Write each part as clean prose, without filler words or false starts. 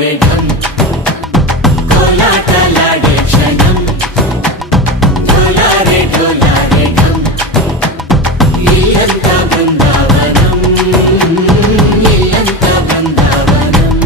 रे ढम कोलाटलाडे क्षणं ढोला रे ढम इल्लंत बृंदावनं इल्लंत बृंदावनं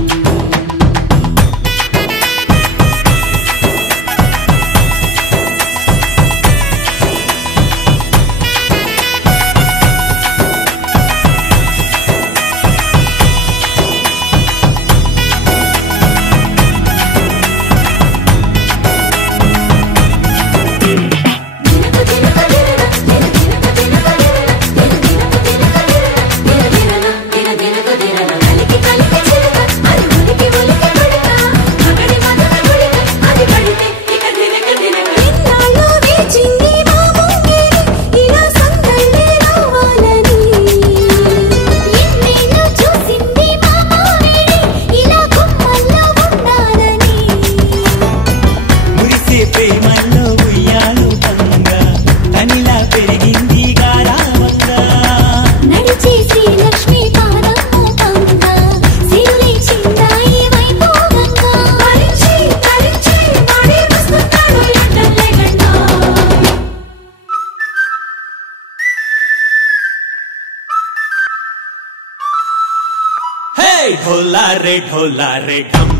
ढोला रे ढम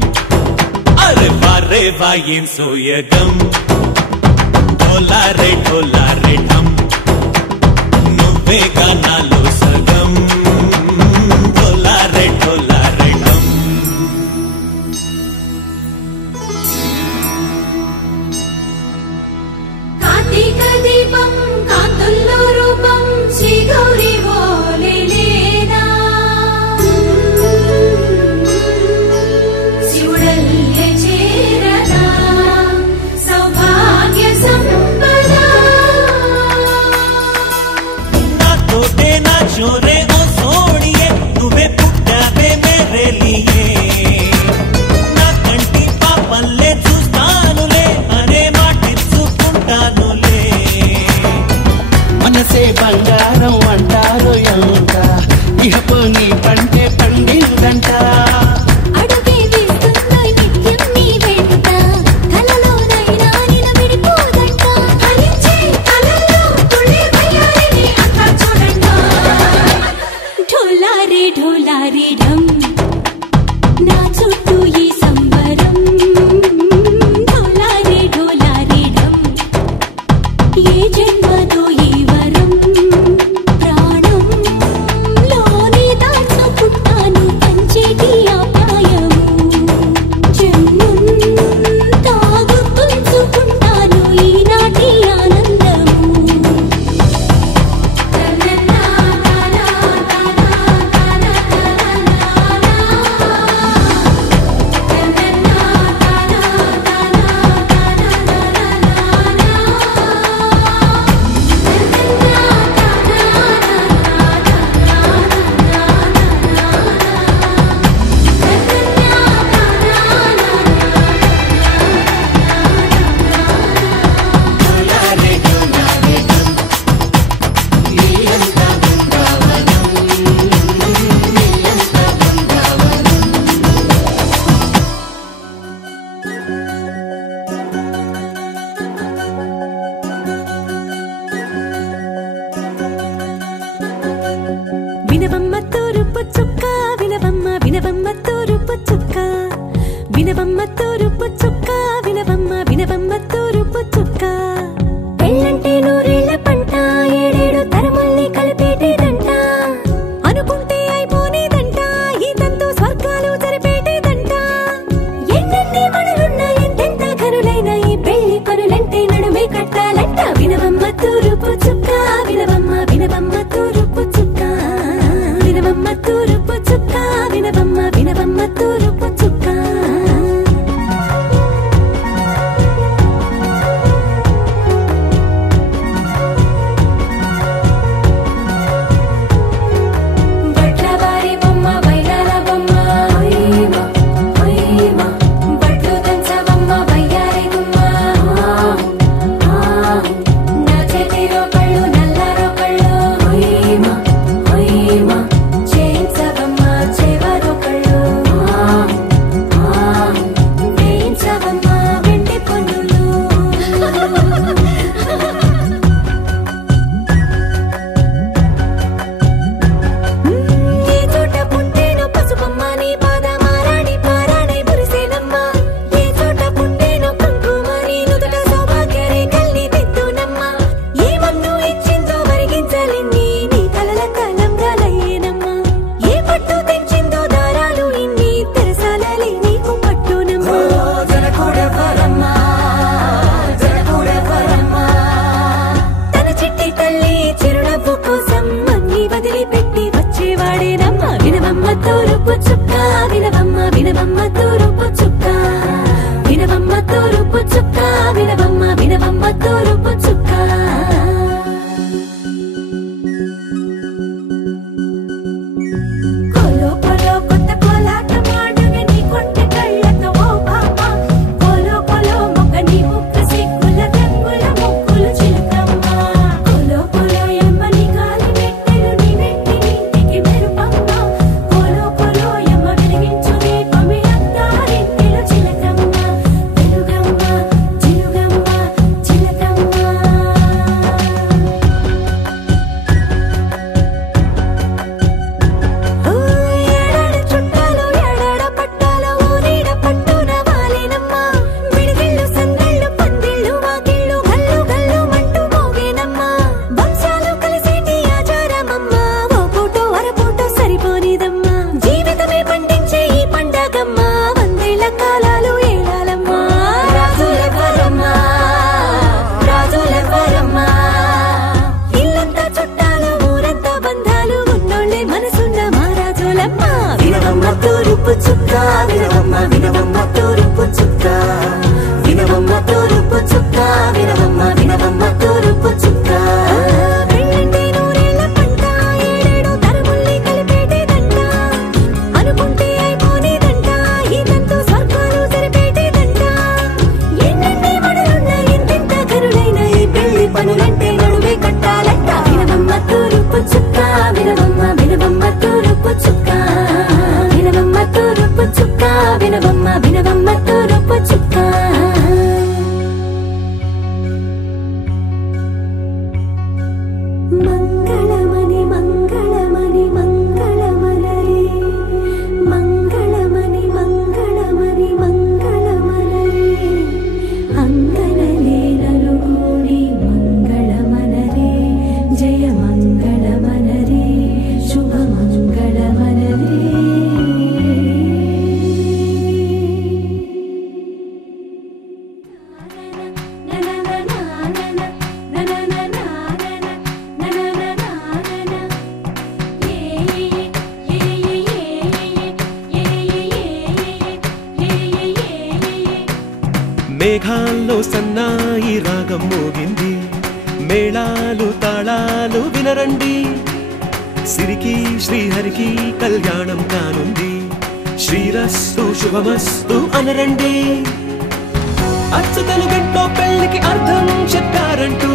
अरे वारे वायें सोयगम ढोला रे ढम నువ్వేగా నాలో సగం ढोला रे ढम కార్తీక దీపం కాంతుల్లో రూపం శ్రీ గౌరీ ఓలేనా శివుడల్లే చేరనా సౌభాగ్య సంపద నాతోటే నా చోరే ఓ సోడియే నువ్వే పుట్టావే మేరే లియే నా కంటి పాపల్లే చూస్తానులే అనే మాటిచ్చుకుంటానులే మనసే బంగారం అంటారు ఎంత ఇహపు నీ పంటే పండిందంట అడుగే వేస్తున్నా నిత్యం నీ వెంట కలలోనైనా నిలబడిపోదంట ఫలించే కలల్లో తుళ్ళే వయ్యారిని అంతా చూడంట ఢోలా రే ఢం నా చుట్టూ ఈ సంబరం ఢోలా రే ఢం ఏ జన్మదో ఈ వరం ప్రాణంలోనే దాచుకుంటాను పంచేటి ఆప్యాయము జన్మంతా గుర్తుంచుకుంటాను ఈనాటి ఆనందము వినవమ్మ తూరుపు చుక్క వినవమ్మ వినవమ్మ తూరుపు చుక్క వినవమ్మ తూరుపు చుక్క వినవమ్మ తూరుపు చుక్క పెళ్ళంటే నూరేళ్ల పంట ఏడేడు తరముల్ని కలిపేటేదంట అనుకుంటే అయిపోనేదంట ఈ తంతు స్వర్గాలు జరిపేటేదంట ఎన్నెన్ని మనులున్న ఎంతెంత ఘనులైన ఈ పెళ్లి పనులంటే నడుమే కట్టాలంట వినవమ్మ తూరుపు చుక్క వినవమ్మ తూరుపు చుక్క వినవమ్మ తూరుపు చుక్క వినవమ్మ తూరుపు చుక్క బట్లవారి బొమ్మ వైరాల బొమ్మ బట్లు దంచవమ్మ వయ్యారి గుమ్మ నా చేతిలో కళ్ళు నల్లారో కళ్ళు చుక్క వినవమ్మ వినవమ్మ తూరుపు చుక్క వినవమ్మ తూరుపు చుక్క వినవమ్మ వినవమ్మ తూరుపు చుక్క కోలో కోలో కొత్త కోలాట మాడుగ నీ కొంటె కళ్ళతో ఓ బామ్మ కోలో కోలో మొక్క నీ ముక్క సిగ్గుల రంగుల ముక్కులు చిలుకమ్మ కోలో కోలో ఎమ్మ నీ కాలి మెట్టెలు నీ వెంటి ఇంటికి మెరుపమ్మ కోలో కోలో ఎమ్మ వెలిగించు దీపమి అత్తారింటిలో చిలకమ్మ వెలుగమ్మ చిలుగమ్మ చిలకమ్మ ఏడాడ చుట్టాలు ఏడాడ పట్టాలు ఊరీడ పట్టున వాలినమ్మ విడిగిళ్ళు సందళ్ళు పందిళ్ళు వాకిళ్ళు గల్లు గల్లు మంటూ మోగేనమ్మ వంశాలు కలిసేటి ఆచారమమ్మ ఓ పూటో అరపూటో సరిపోనిదమ్మ జీవితమే పండించే ఈ పండగమ్మ వందేళ్ల కాలాలు ఏలాలమ్మ రాజులెవరమ్మ రాజులెవరమ్మ ఇల్లంతా చుట్టాలు ఊరంతా బంధాలు ఉన్నోళ్ళే మనసున్న మహారాజులమ్మ వినవమ్మ తూరుపు చుక్క వినవమ్మ వినవమ్మ తూరుపు చుక్క వినవమ్మ తూరుపు చుక్క వినవమ్మ వినవమ్మ తూరుపు చుక్క పెళ్ళంటే నూరేళ్ల పంట ఏడేడు తరముల్ని కలిపేటేదంట అనుకుంటే అయిపోనేదంట ఇదంతా స్వర్గాలు జరిపేటేదంట ఎన్నెన్ని మడులున్న ఎంతెంత కరులైన ఈ పెళ్లి పనులంటే నడువే కట్టాలంట వినవమ్మ తూరుపు చుక్క వినవమ్మ వినవమ్మ తూరుపు చుక్క వినవమ్మ తూరుపు చుక్క వినవమ్మ వినవమ్మ తూరుపు చుక్క మంగళమణి మంగళమణి మంగళమలరే మంగళమణి మంగళమణి మంగళమలరే అంగనలే నలుగూడి మంగళమనరే జయ మంగళమనరే శుభ మంగళమనరే మేఘాల్లో సన్నాయి రాగం మోగింది మేళాలు తాళాలు వినరండి సిరికి శ్రీహరికి కళ్యాణం కానుంది శ్రీరస్తు శుభమస్తు అనరండి అచ్చతలు గంటో పెళ్లికి అర్థం చెప్పారంటూ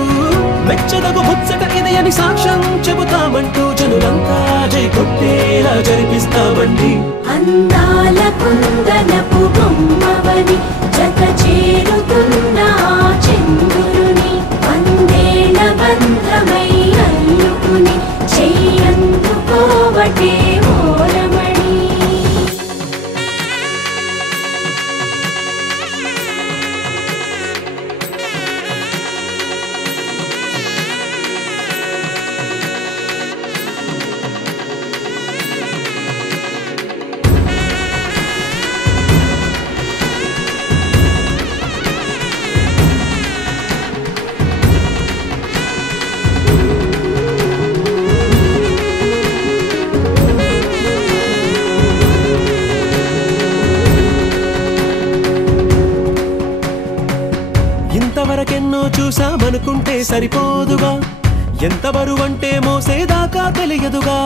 మెచ్చదగు ముచ్చట ఇది అని సాక్ష్యం చెబుతామంటూ జనులంతా జై కొట్టేలా జరిపిస్తామండి అందాల కుందనపు బొమ్మవని జత చేరుతున్న ఆ చంద్రుని వందేళ్ల బంధమై అల్లుకుని చెయ్యందుకోవటే ఓరమణి ఇంతవరకెన్నో చూసామనుకుంటే సరిపోదుగా ఎంత బరువంటే మోసేదాకా తెలియదుగా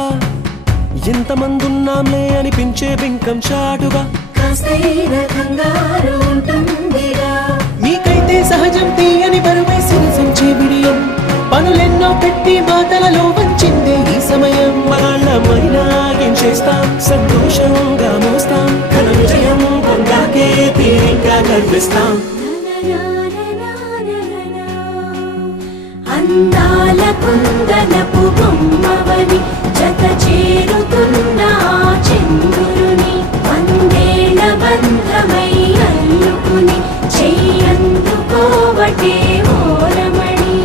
ఇంతమందున్నాంలే అనిపించే బింకం చాటుగా కాస్తైన కంగారు ఉంటుందిరా మీకైతే సహజం తీయని బరువే సిరిసంచే బిడియం పనులెన్నో పెట్టి మాటలలో వంచిందే ఈ సమయం మగాళ్ళమైనా ఏం చేస్తాం సంతోషంగా మోస్తాం ఘన విజయం పొందాకే తీరిగ్గా కనిపిస్తాం అందాల కుందనపు బొమ్మవని జత చేరుతున్న ఆ చంద్రుని వందేళ్ల బంధమై అల్లుకుని చెయ్యందుకోవటే ఓరమణి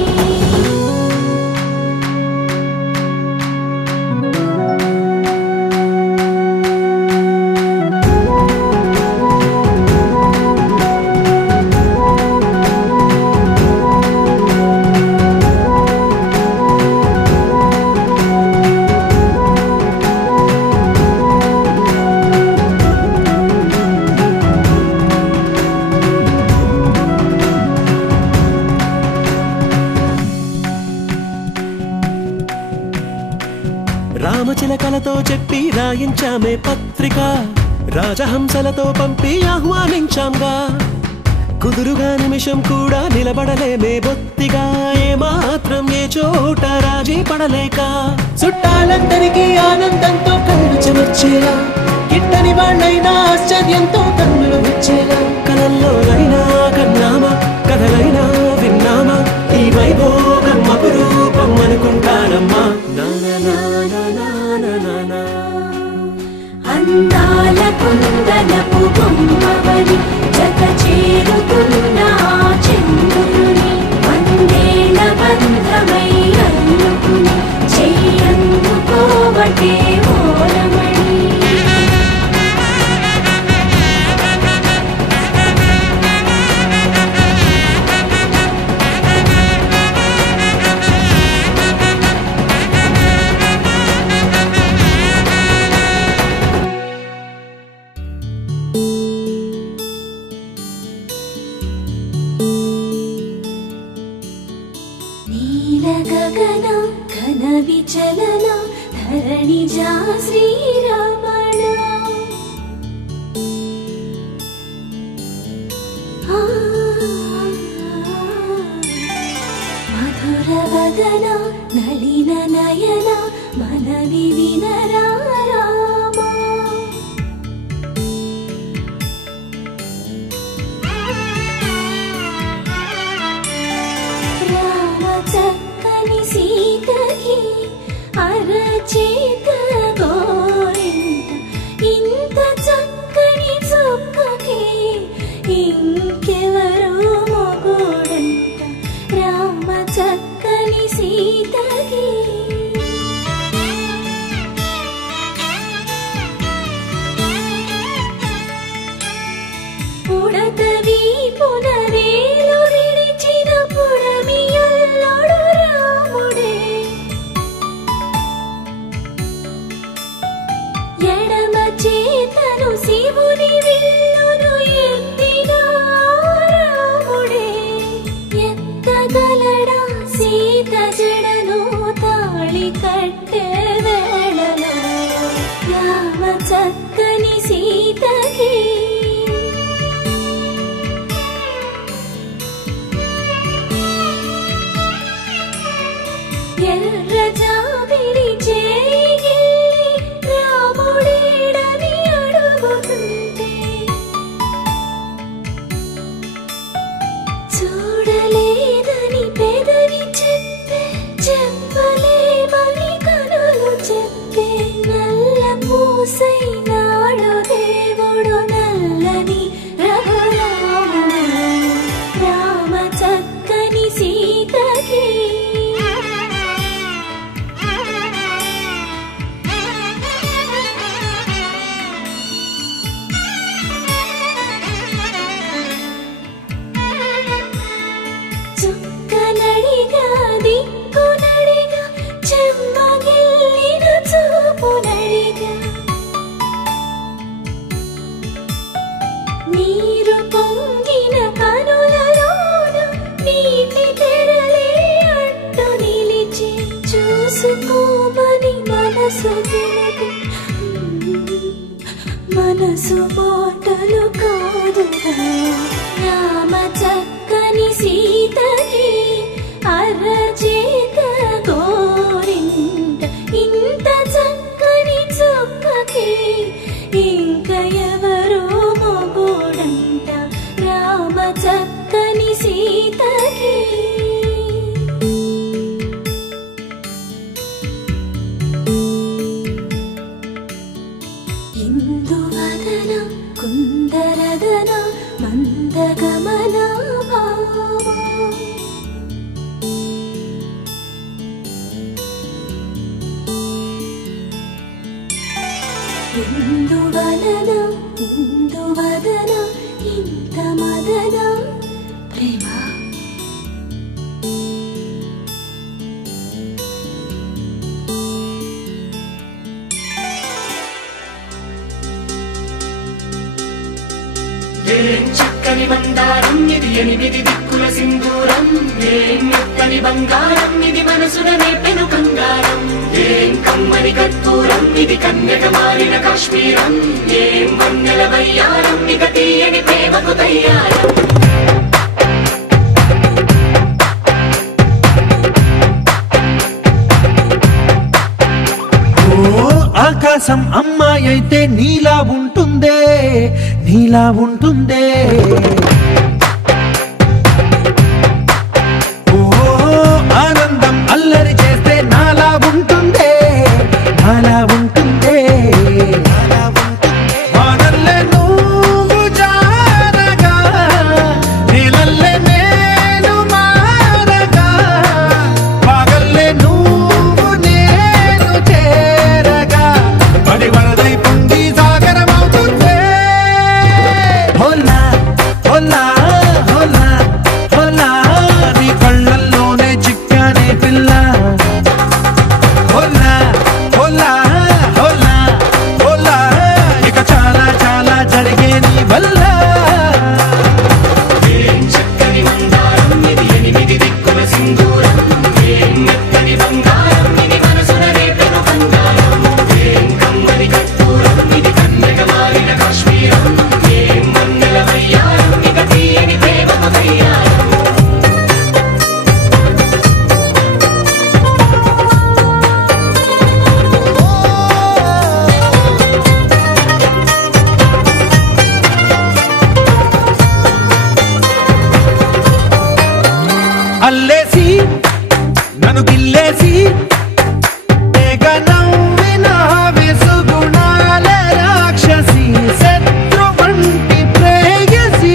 రామచిలకలతో చెప్పి రాయించామే పత్రిక, రాజహంసలతో పంపి ఆహ్వానించాంగా. కుదురుగా నిమిషం కూడా నిలబడలేమే బొత్తిగా, ఏమాత్రం ఏ చోట రాజీ పడలేక. చుట్టాలందరికీ ఆనందంతో కళ్ళు చెమర్చేలా, గిట్టని వాళ్ళైనా ఆశ్చర్యంతో కన్నులు వచ్చేలా. కలల్లోనైనా కన్నామా, కథలైనా విన్నామా, ఈ వైభోగం అపురూపం అనుకుంటానమ్మా. అందాల కుందనపు బొమ్మవని జత చేరుకున్న చంద్రుని, వందేళ్ల బంధమై అల్లుకుని చెయ్యందుకోవటే ఓరమణి. గగన ఘన విచలన ధరణిజా శ్రీరమణ, మధుర వదన నళిన నయన మనవి వినరా రామా. చక్కని సీతకి అరచేత గోరింట, ఇంత చక్కని చుక్కకి ఇంకెవరో మొగుడంట. రామ చక్కని సీతకి ఉడత వీపున వేలు విడిచిన పుడమియల్లోడు రాముడే, ఎడమ చేతను శివుని విల్లును ఎత్తిన రాముడే. ఎత్తగలడా సీత జడను తాళి కట్టే వేళలో, రామ చక్కని సీతకి ఎర్ర జాబిలి చేయి రాముడేడని అడుగుతుంటే, చూడలేదని పెదవి చెప్పే, చెప్పలేమని కనులు చెప్పే. నల్ల పూసైనాడు దేవుడు నల్లని రఘురాముడు, రామ చక్కని సీతకి చుక్కనడిగా దిక్కునడిగా చెమ్మగిల్లిన చూపునడిగా, నీరు పొంగిన కనులలోన నీటి తెరలే అడ్డు నిలిచి, చూసుకోమని మనసు తెలిపి, మనసు మాటలు కాదుగా. రామ చక్కని సీతకి అరచేత గోరింట, ఇంత చక్కని చుక్కకి ఇంక ఎవరో మొగుడంట. రామ చక్కని సీతకి ఇందువదన కుందరదన మందగమన భామ, ఇందువలన ఇందువదన ఇంత మదన ప్రేమ. చక్కని మందారం ఇది 8 దిక్కుల దిక్కుల సింధూరం ఏం మెత్తని బంగారం ఇది మనసున నేపెను కంగారం ఏం కమ్మని కర్పూరం ఇది కన్యక మారిన కాశ్మీరం ఏం వన్నెల వయ్యారం ఇక తీయని ప్రేమకు తయ్యారం ఆకాశం అమ్మాయి అయితే నీలా ఉంటుందే నీలా ఉంటుందే ఓ ఆనందం అల్లరి చేస్తే నాలా ఉంటుందే నాలా ఉంటుందే వానల్లే నువ్వు జారగా నీలల్లే నేను మారగా పగల్లే నువ్వు నేను చేరగా పడి వరదై పొంగి సాగరమవుతుందే హోలా హోలా హోలా హోలా నీ కళ్ళల్లోనే చిక్కానే పిల్ల హోలా హోలా హోలా హోలా ఇక చాలా చాలా జరిగే నీ వల్ల ఏం చక్కని మందారం ఇది ఎనిమిది దిక్కుల సింధూరం ఏం మెత్తని బంగారం ఇది మనసున రేపెను కంగారం ఏం కమ్మని కర్పూరం ఇది కన్యక మారిన కాశ్మీరం ఏం వన్నెల వయ్యారం ఇక తీయని ప్రేమకు తయ్యారం అల్లేసి నన్ను గిల్లేసి తెగ నవ్విన విసుగుణాల రాక్షసి శత్రువంటి ప్రేయసి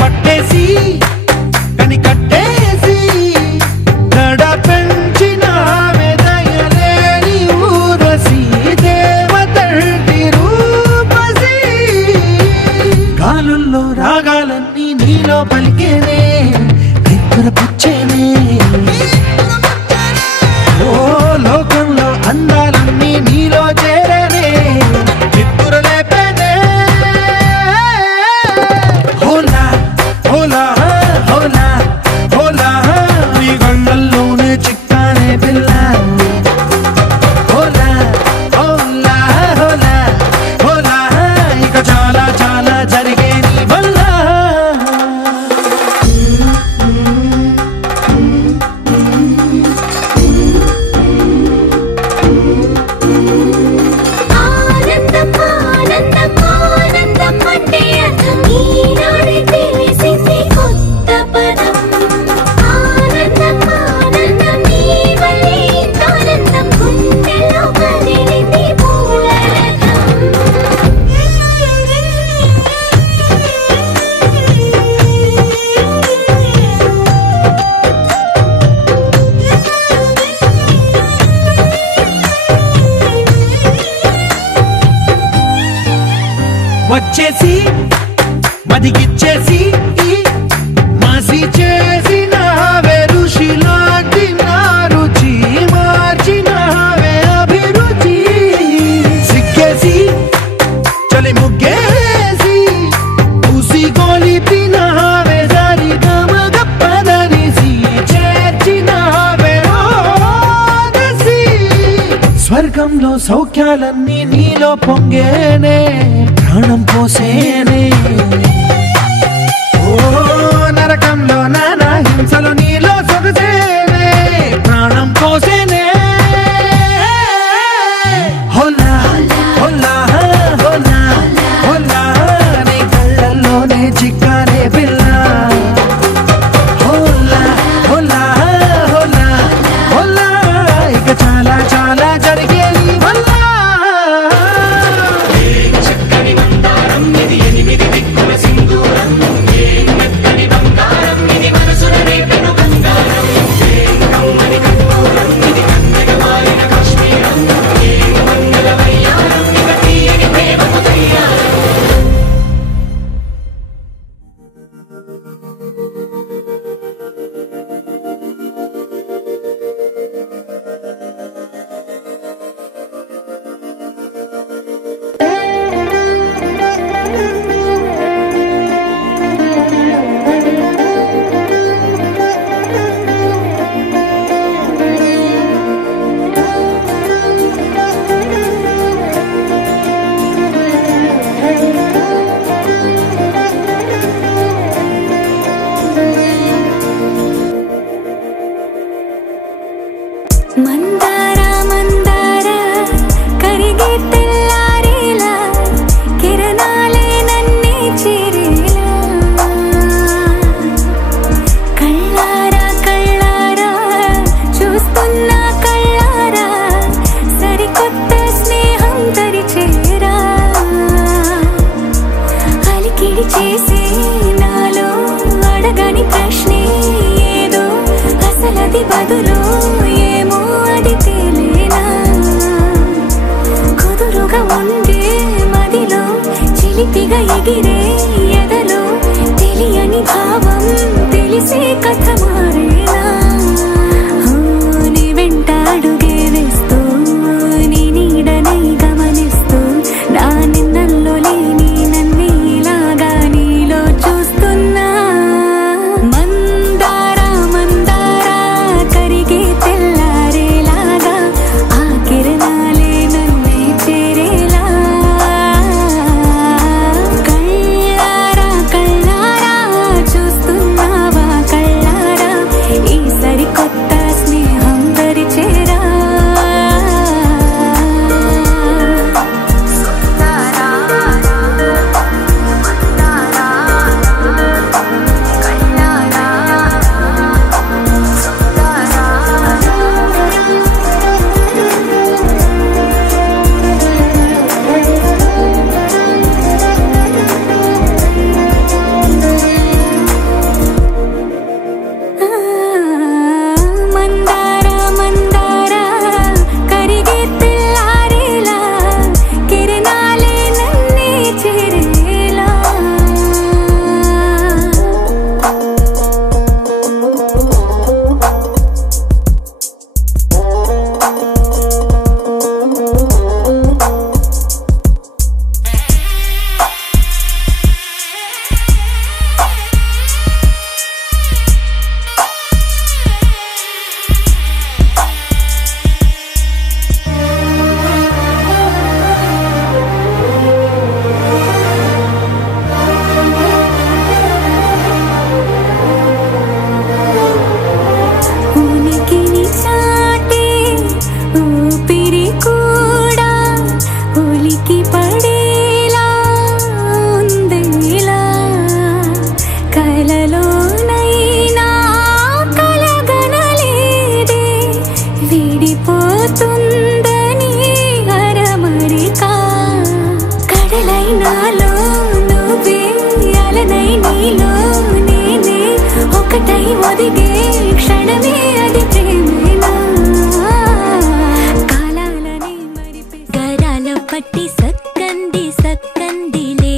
పట్టేసి కని కట్టేసి దడ పెంచిన దయలేని ఊరసి దేవతంటి రూపసి గాలుల్లో రాగాలన్నీ నీలో పలికేనే పుచ్చేనే ఓ లోకంలో అందాలన్నీ నీలో చేరేనే నిద్దుర లేపేనే హోలా హోలా హోలా హోలా నీ గండల్లోనే చిక్కానే పిల్ల హోలా హోలా హోలా హోలా ఇక చాలా చాలా జరిగే నీ వల్ల ఆనందం ఆనందం ఆనందం అంటే అర్థం ఈనాడే తెలిసింది కొత్త పదం ఆనందం ఆనందం నీ వల్లే ఇంత ఆనందం గుండెల్లో కదిలింది పూల వచ్చేసి మదిగిచ్చేసి మాసి చేసిన ఋషిలాంటి నా రుచి మార్చినవే అభిరుచి సిగ్గేసి చలి ముగ్గేసి ఉసి గోలిపినవే సరి గమగప్పదనిసి చేర్చినవే ఓదసి స్వర్గంలో సౌఖ్యాలన్నీ నీలో పొంగేనే ప్రాణం పోసేనే ఓ నరకంలో నానా హింసలు నీలో సొగసేనే ప్రాణం పోసేనే హోలా హోలా హోలా హోలా నీ కళ్ళల్లోనే చిక్కానే పిల్ల హోలా హోలా హోలా హోలా ఇక చాలా చాలా జరిగే నీ వల్ల చక్కని మందారం ఇది ఎనిమిది దిక్కుల సింధూరం ఏం మెత్తని బంగారం ఇది మనసున రేపెను ఉండే మదిలో చిలిపిగా ఎగిరే ఎదలో తెలియని భావం తెలిసే కథ మారేనా నీ వెంట అడుగే వేస్తూ నీ నీడనై గమనిస్తూ నా నిన్నల్లో లేని నన్నే ఇలాగా నీలో చూస్తున్నా మందారా మందారా కరిగే తెల్లారేలాగా ఆ కిరణాలే నన్నే చేరేలా కళ్ళారా కళ్ళారా చూస్తున్నావా కళ్ళారా ఈ సరికొత్త స్నేహం దరిచేరా మందారా మందారా కరిగే తెల్లారేలా కిరణాలే నన్నే చేరేలా ఉనికిని చాటే ఊపిరి కూడా ఉలికి పడేలా ఉందేలా కలలోనైనా కలగనలేదే విడిపోతుందని అరమరికా కడలై నాలో నువ్వే అలనై నీలో నేనే ఒకటై ఒదిగే క్షణమే అది ప్రేమేనా కాలాలని మరిపే గరాల పట్టి సక్కంది సక్కందిలే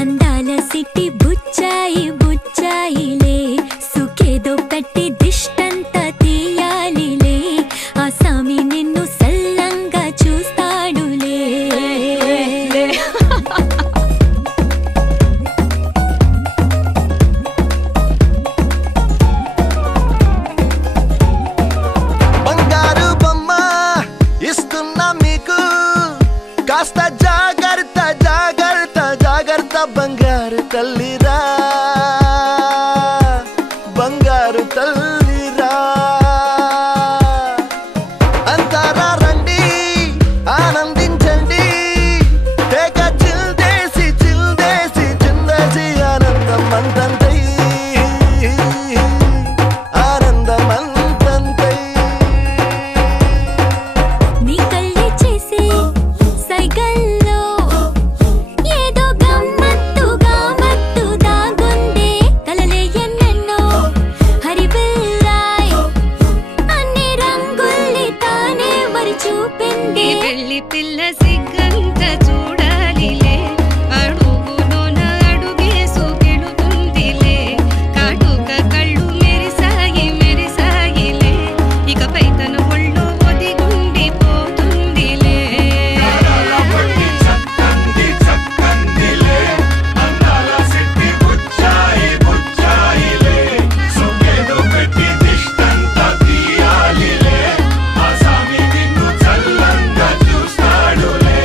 అందాల సిట్టి బుచ్చాయి బుచ్చాయిలే సుఖేదో పెట్టి దిష్టంత తీయాలిలే ఆ సామి నిన్ను సల్లంగా చూస్తాడులే బంగారు బొమ్మ ఇస్తున్నా మీకు కాస్త జాగ్రత్త జాగ్రత్త జాగ్రత్త బంగారు తల్లిరా బంగారు తల్లిరా అంతారా రండి ఆనందించండి తెగ చిల్దేసి చిందేసి ఆనందం అంతంతై ఆనందం అంతంతై నీ కళ్ళే చేసే సైగల్లో ఏదో గమ్మత్తుగా మత్తు దాగుందే కలలే ఎన్నెన్నో హరిబిల్లాయ్ అన్ని రంగుల్ని తానే మరి చూపింది పెళ్లి పిల్ల సిగ్గంత చూడాలిలే అడుగులోన అడుగేసుకెళుతుందిలే కాటుక కళ్ళు మెరిసాయి మెరిసాయిలే ఇకపై తన ఒళ్ళో ఒదిగుండిపోతుందిలే పట్టి చక్కంది చక్కందిలే అందాల సిట్టి బుచ్చాయి బుచ్చాయిలే సుఖేదో పెట్టి దిష్టంత తీయాలిలే ఆ సామి నిన్ను చల్లంగా చూస్తాడులే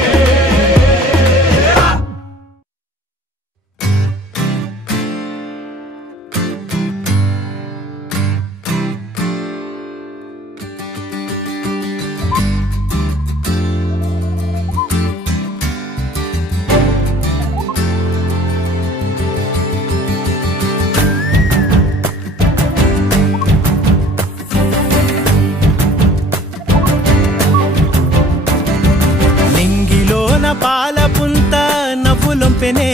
నింగిలోన పాల పుంత నవ్వులొంపెనే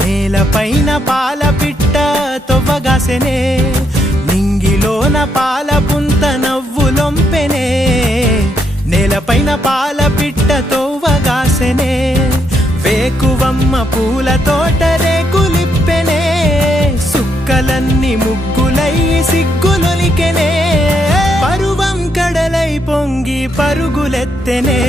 నేలపైన పాల పిట్ట తొవ్వగాసెనే నింగిలోన పాల పుంత నవ్వులొంపెనే నేలపైన పాల పిట్ట తొవ్వగాసెనే పూల తోట రేకులిప్పెనే సుక్కలన్నీ ముగ్గులయ్యి సిగ్గులొలికెనే పరువం కడలై పొంగి పరుగులెత్తెనే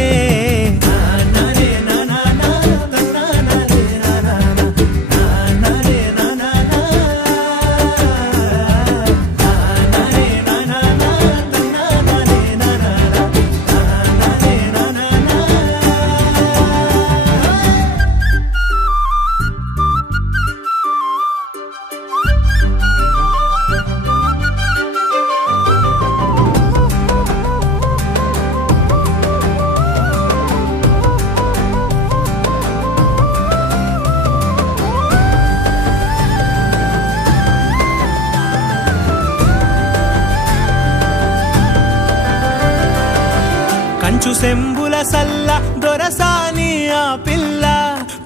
కంచు సెంబుల సల్ల దొరసాని ఆ పిల్ల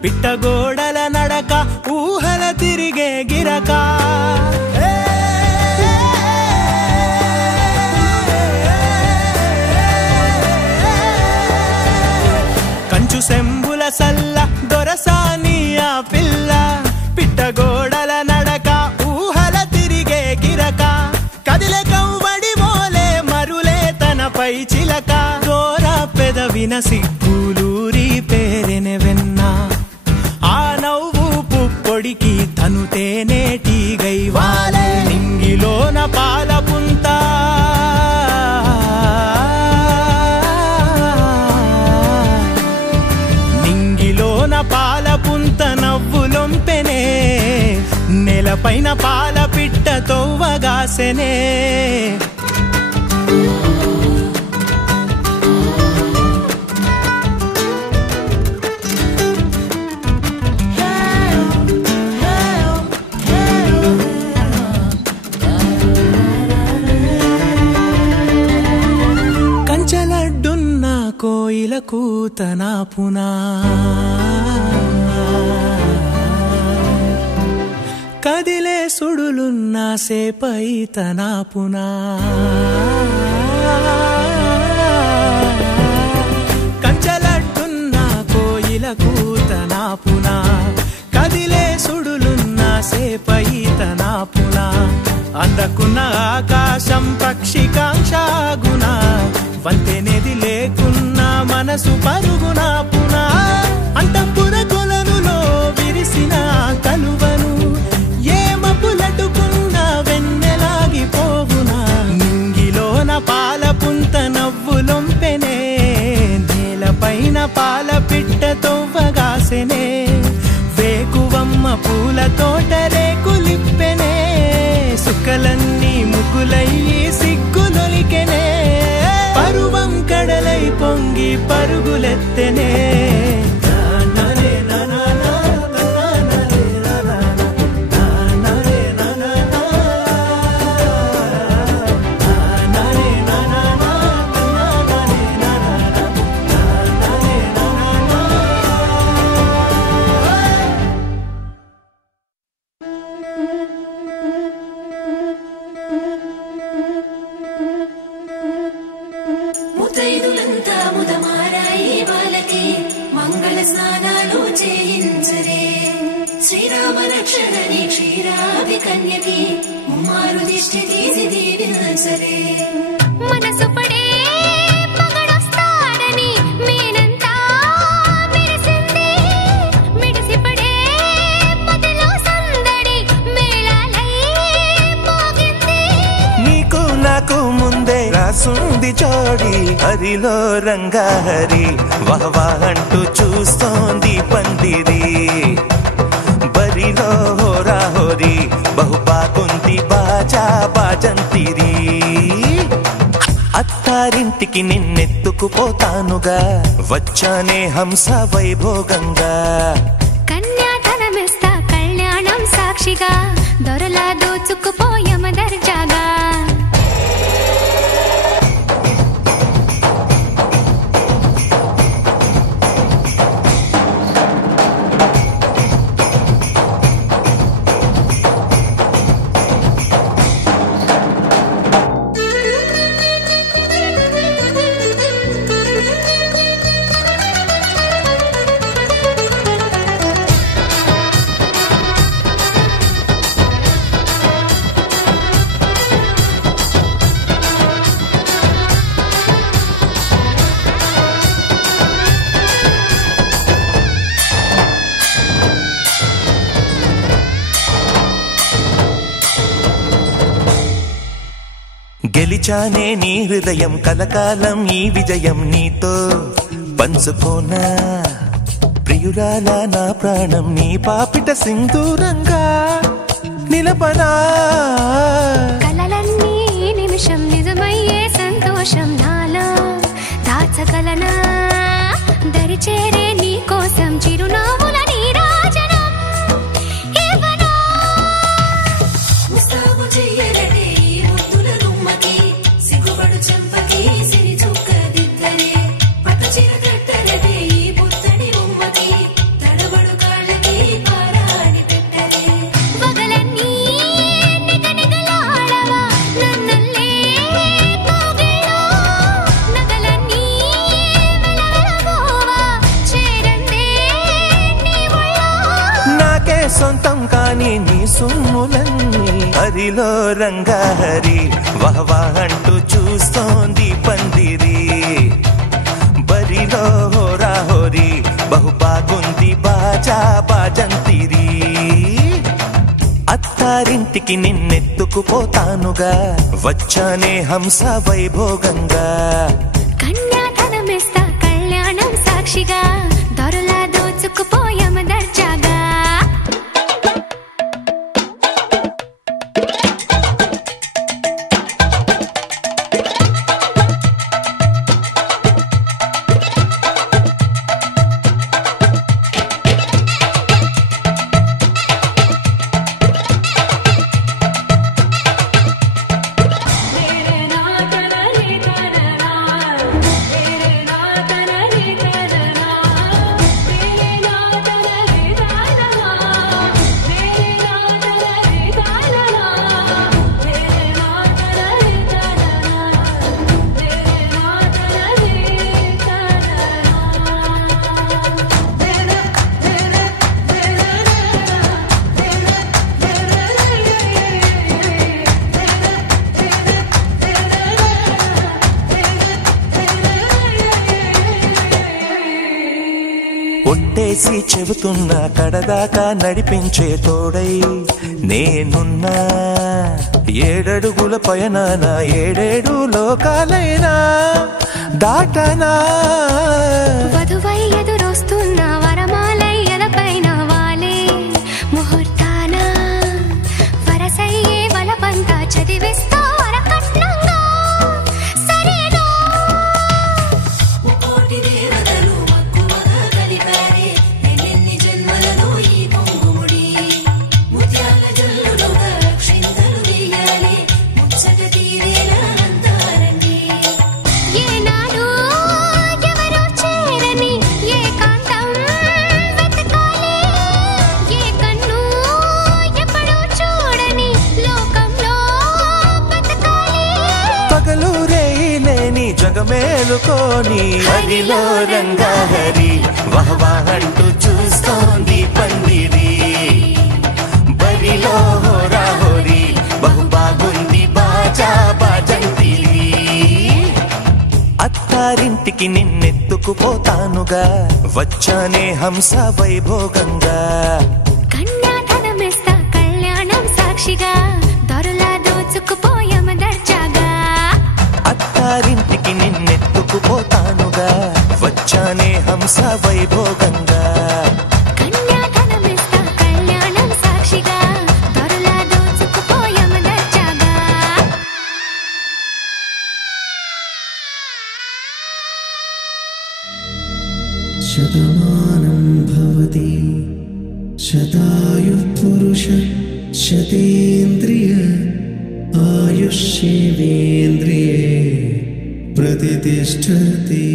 పిట్టగోడల నడక ఊహల తిరిగే గిరక కంచు సెంబుల సల్ల దొరసాని ఆ పిల్ల పిట్టగోడల నడక ఊహల తిరిగే గిరక కదిలే కవ్వడి మోలే మరులే తనపై చిలక పెదవిన సిగ్గులూరి పేరెనె వెన్న ఆ నవ్వు పుప్పొడికి తను తేనేటిగై వాలే నింగిలోన పాల పుంత నింగిలోన పాల పుంత నవ్వులొంపెనే నెలపైన పాల పిట్ట తొవ్వగాసెనే కోయిల కూతనా పునా కదిలే సుడులున్నా సేపై తనా పునా కంచలడ్డున్నా కోయిల కూతనా పునా కదిలే సుడులున్నా సేపై తనా పునా అందకున్న ఆకాశం పక్షికాంక్షాగుణ వంతెనేది లేకున్నా మనసు పరుగున పునా అంతఃపుర కొలనులో విరిసిన కలువను ఏమపులటుకున్న వెన్నెలాగిపోవునా నింగిలోన పాల పుంత నవ్వులొంపెనే నేలపైన పాల పిట్ట తొవ్వగాసెనే వేకువమ్మ పూల తోట రేకులిప్పెనే సుక్కలన్నీ ముగ్గులయ్యి సిగ్గులొలికెనే పరువం కడలై పొంగి పరుగులెత్తెనే ముతైదులంతా ముదమారాయి బాలకి మంగళ స్నానాలు చేయించరే శ్రీరామ రక్షణని క్షీరాభి కన్యకి ముమ్మారు దిష్టి తీసి దీవించరే మనసు పడే మగడొస్తాడని మేనంతా మెరిసింది మిడిసి పడే పతిలో సందడి మేళాలై మోగింది నీకు నాకు ముందే రాసుంది జోడి హరిలో రంగా హరి వహవా అంటూ చూస్తోంది పందిరి బరిలో హోరా హోరి బహుబాగుంది బాజా బాజంతిరి అత్తారింటికి నిన్నెత్తుకుపోతానుగా వచ్చానే హంస వైభోగంగా కన్యాధనమిస్తా కళ్యాణం సాక్షిగా దొరలా దోచుకుపోయమ దర్జాగా గెలిచానే నీ హృదయం కలకాలం ఈ విజయం నీతో పంచుకోనా ప్రియురాల నా ప్రాణం నీ పాపిట సింధూరంగా నిలపనా కలలన్నీ నిమిషం నిజమయ్యే సంతోషం నాలో దాచగలనా దరిచేరే నీ కోసం చిరునవ్వుల నీరాజనం ఇవ్వనా ముస్తాబు చెయ్యరటే ఈ ముద్దుల గుమ్మకి సిగ్గుపడు చెంపకి సిరి చుక్క దిద్దరే పట్టు చీర కట్టరటే ఈ బుత్తడి ఉమ్మకి తడబడు కాళ్ళకి పారాని పెట్టరే వగలన్నీ నిగనిగలాడవా నన్నల్లే కోగిలో నగలన్నీ వెలవెలబోవా చేరందే నీ ఒళ్ళో నాకే సొంతం కాని నీ సొమ్ములన్నీ హరిలో రంగాహరి వహవా అంటూ చూస్తోంది పందిరి బరిలో హోరా హోరి బహు బాగుంది బాజా బాజంతిరి అత్తారింటికి నిన్నెత్తుకుపోతానుగా వచ్చానే హంస వైభోగంగా కన్యాధనమిస్తా కళ్యాణం సాక్షిగా దొరలా దోచుకుపోయామ దర్జాగా ఒట్టేసి చెబుతున్నా కడదాకా నడిపించే తోడై నేనున్నా ఏడడుగుల పయనాన ఏడేడు లోకాలైనా దాటనా వధువై ఎదురొస్తున్న వరమాలై ఎదపైన వాలే ముహూర్తాన వరసయ్యే వలపంతా చదివిస్తా వరకట్నంగా సరేనా కోటి దేవతలు మక్కువగా కలిపారే ఎన్నెన్ని జన్మలలో ఈ పొంగుముడి ముత్యాల జల్లులుగా క్షింతలు వేయాలి ముచ్చట తీరేలా అంతారండి ఏనాడు ఎవరో చేరని ఏకాంతం వెతకాలి ఏ కన్ను ఎప్పుడూ చూడని లోకంలో బతకాలి పగలు రేయిలేని జగమేలుకోని హరిలో రంగాహరి వహవా అంటూ చూస్తోంది పందిరి బరిలో హోరా హోరి బహు బాగుంది బాజా బాజంతిరి అత్తారింటికి నిన్నెత్తుకుపోతానుగా వచ్చానే హంస వైభోగంగా కన్యాధనమిస్తా కళ్యాణం సాక్షిగా దొరలా దోచుకుపోయామ దర్జాగా అత్తారింటికి నిన్నెత్తుకుపోతానుగా వచ్చానే హంస వైభోగంగా కన్యాధనమిస్తా కళ్యాణం సాక్షిగా దొరలా దోచుకుపోయామ దర్జాగా శతమానం భవతి శతాయుః పురుష శతేంద్రియ ఆయుష్యేవేంద్రియే ప్రతిష్ఠతి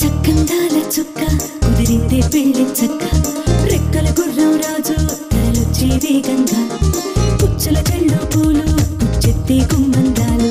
చక్కందాల చుక్క కుదిరిందే పెళ్లి చక్క రెక్కల గుర్రం రాజు తరలొచ్చే వేగంగా పుచ్చల కళ్ళు పూలు పుచ్చెత్తే గుమ్మందాలు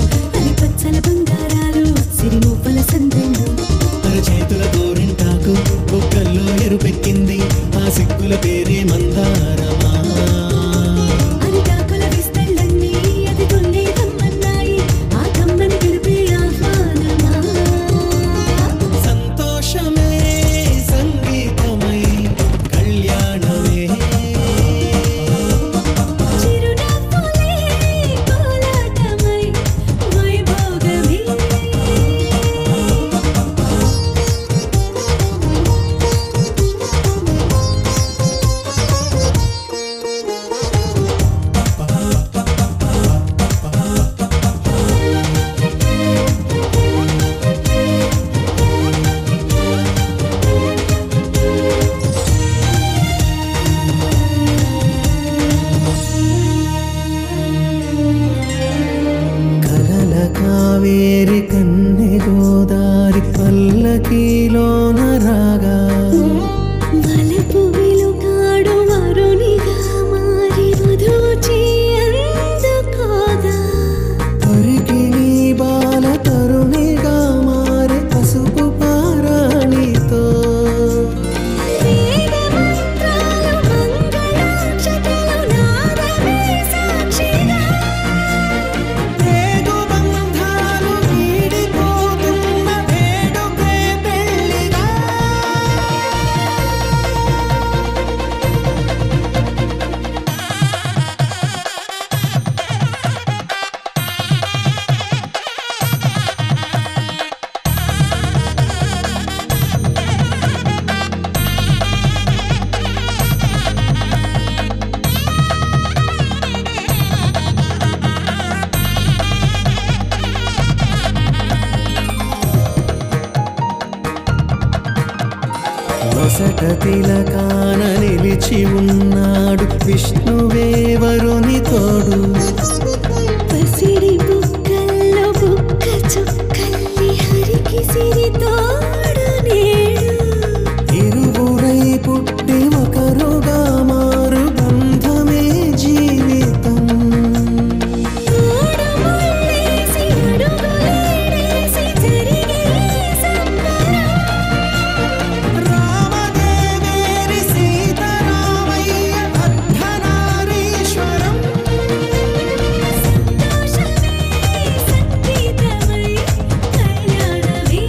నొసట తిలకాన నిలిచి ఉన్నాడు విష్ణువే వరుని తోడు. పసిడి బుక్కల్లో బుక్క చుక్కల్లి హరికి సిరి తోడు నేడు. ఇరువురై పుట్టి ఒకరుగా మారు బంధమే జీవితం. మూడుముళ్ళేసి అడుగులేసి జరిగే సంబరం. రామదేవేరి సీతారామయ్య అర్ధనారీశ్వరం. సంతోషమే సంగీతమై కళ్యాణమే.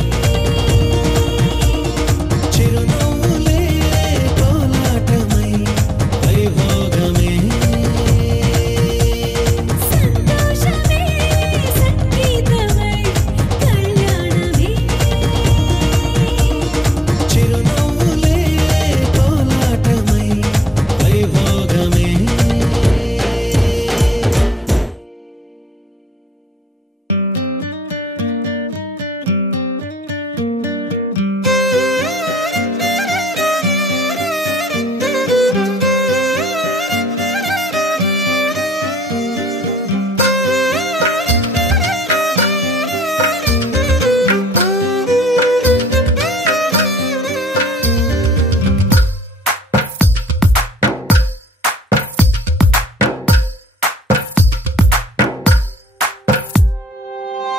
చిరునవ్వులే కోలాటమై వైభోగమే. సంతోషమే సంగీతమై కళ్యాణమే. చిరునవ్వులే కోలాటమై వైభోగమే.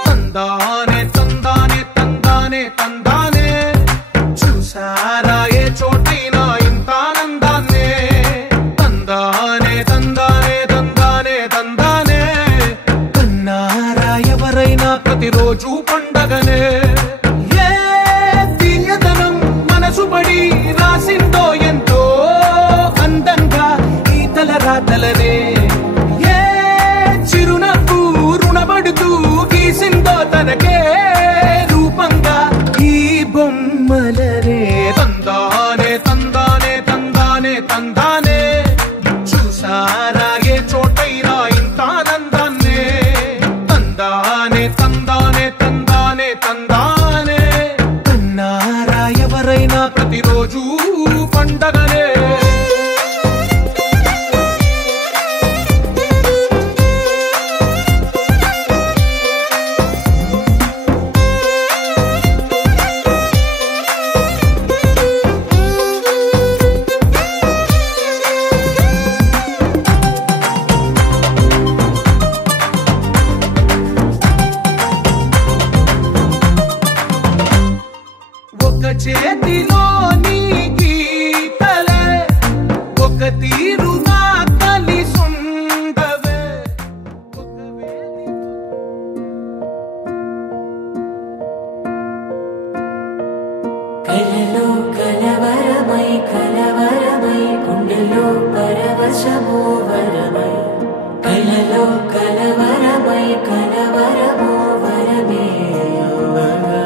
తందానే తందానే తందానే తందానే చూసారా ఏ చోటైనా ఇంత ఆనందాన్నే. తందానే తందానే తందానే తందానే కన్నారా ఎవరైనా ప్రతిరోజు పండగనే. ఏ తీయదనం మనసు పడి రాసిందో ఎంతో అందంగా ఈ తలరాతలనే. ఏ చిరునవ్వు రుణపడుతూ గీసిందో తనకే రూపంగా ఈ బొమ్మలనే. తందానే తందానే తందానే తందానే చూసారా ఏ చోటైనా ఇంత ఆనందాన్నే. తందానే తందానే తందానే తందానే కన్నారా ఎవరైనా ప్రతిరోజు పండగనే. ఒక చేతిలో నీ గీతలే ఒక తీరుగా కలిసుండవే. కలలో కలవరమై కలవరమై గుండెలో పరవశమో వరమై. కలలో కలవరమై కలవరమో వరమే యువగా.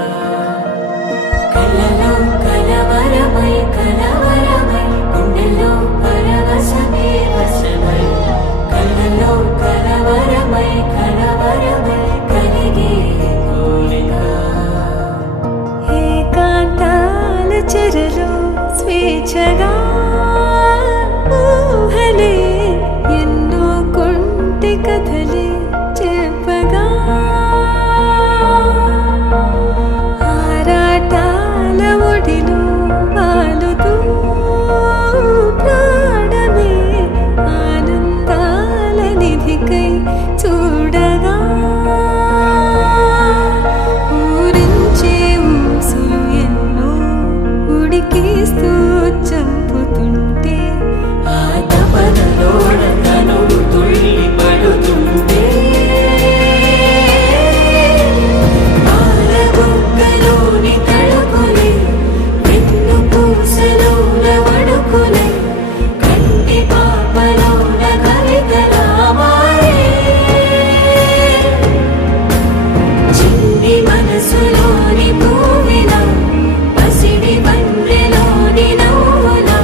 కలలో కలవరమై కలవరమై గుండెలో పరవశమే వశమై. కలలో కలవరమై కలవరమై కలిగే కోరిక. ఏకాంతాల చెరలో స్వేచ్ఛగా ఊహలే ఎన్నో కొంటి కథలే చెప్పగా. ఆరాటాల ఒడిలో వాలుతూ ప్రాణమే ఆనందాల నిధికై చూడగా. ఊరించే ఊసులు ఎన్నో ఉడికిస్తూ చంపుతుంటే. ఆ తపనలోన కనుడు తుళ్ళి పడుతుంటే. పాలబుగ్గలోని తడుకులే వెన్ను పూసలోన వడుకులే కంటి పాపలోన కవితలా మారే. చిన్ని మనసులోని పూవిలా పసిడి బండ్రెలోని నవ్వులా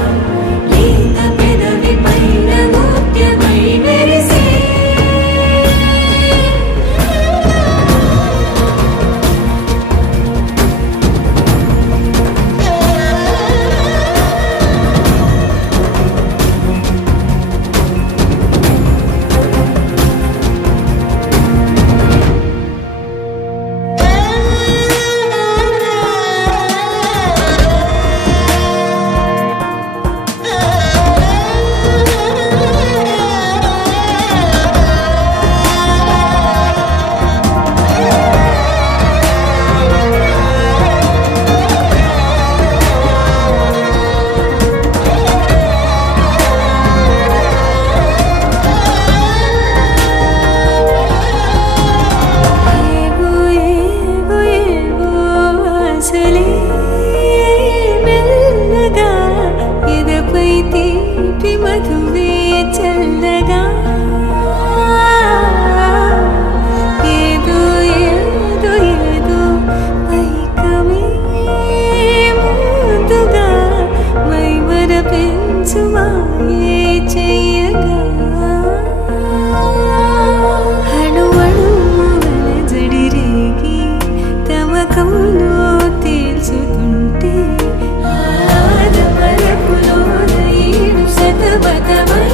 పర్వతమై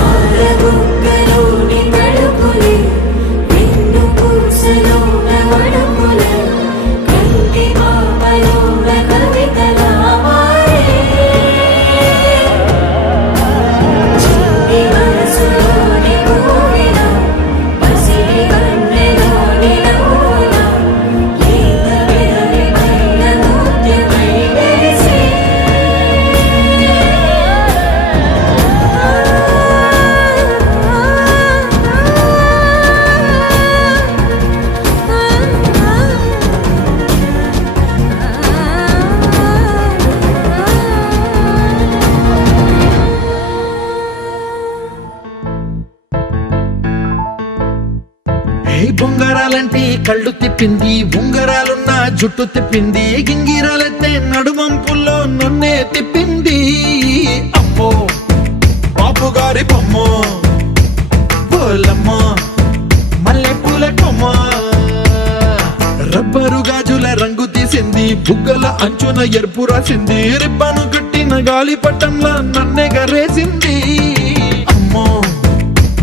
ఆరబుగ్గలోని తడుపులే వెన్ను పూసలోన వడుపులే కంటి మామలోన కవితలా మారే చిన్ని మనసులోని కోవిల పసిడి కన్నెలోని నవ్వుల లేత వెదవిమైన నృత్యమై వేసే ఏ బొంగరాలంటే కళ్ళు తిప్పింది ఉంగరాలున్న జుట్టు తిప్పింది గింగిరాలెత్తే నడుమంపుల్లో నన్నే తిప్పింది అమ్మో బాపు గారి బొమ్మ పోలమ్మ మల్లె పూల కొమ్మ రబ్బరు గాజుల రంగు తీసింది బుగ్గల అంచున ఎరుపు రాసింది రిబ్బను కట్టిన గాలి పట్టంలా నన్నే గరేసింది అమ్మో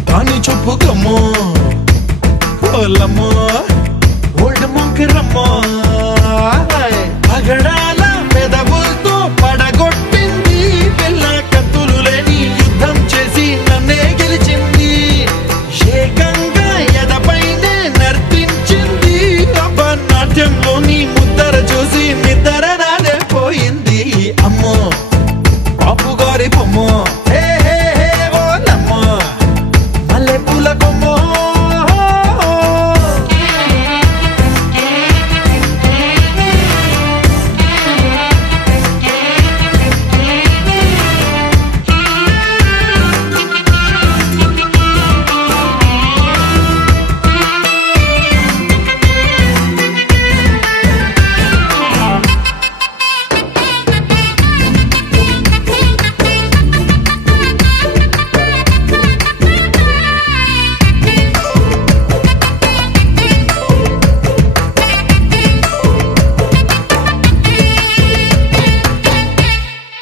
దాని చొప్పు కమ్మో పోలమ్మో ఓల్డ్ మొంకిరమ్మో పగడాల పెదవులతో పడగొట్టింది పిల్ల కత్తులు లేని యుద్ధం చేసి నన్నే గెలిచింది ఏకంగా ఎదపైనే నర్తించింది అబ్బ నాట్యంలోని ముద్దర చూసి నిద్ర నాదే పోయింది అమ్మో బాపు గారి బొమ్మో హే హే హే ఓలమ్మో మల్లె పూల కొమ్మో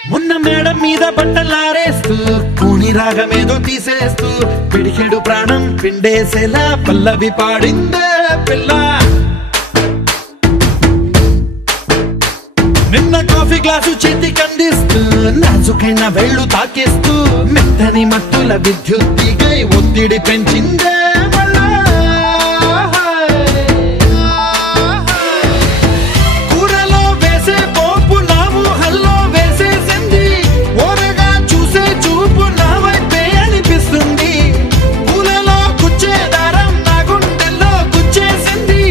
మొన్న మేడం మీద బట్టలారేస్తూ కూని రాగమేదో తీసేస్తూ పిడికెడు ప్రాణం పిండేసేలా పల్లవి పాడిందే పిల్ల నిన్న కాఫీ గ్లాసు చేతి కందిస్తూ నాజుకైన వేళ్ళు తాకేస్తూ మెత్తని మత్తుల విద్యుత్తికై ఒత్తిడి పెంచిందే మళ్ళా కూరలో వేసే పోపు నా ఊహల్లో వేసేసింది ఓరగా చూసే చూపు నా వైపే అనిపిస్తుంది పూలలో గుచ్చే దారం నా గుండెల్లో గుచ్చేసింది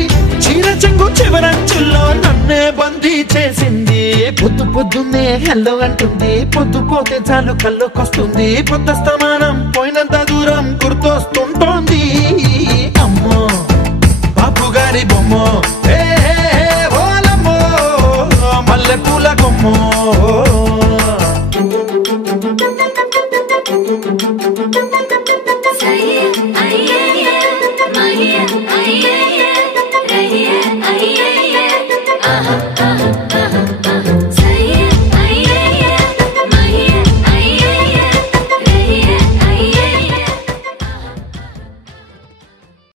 చీర చెంగు చివరంచుల్లో నన్నే బందీ చేసింది పొద్దు పొద్దున్నే హెల్లో అంటుంది పొద్దు పోతే చాలు కళ్ళొకొస్తుంది పొద్దుస్తమానం పోయినంత దూరం గుర్తొస్తుంటో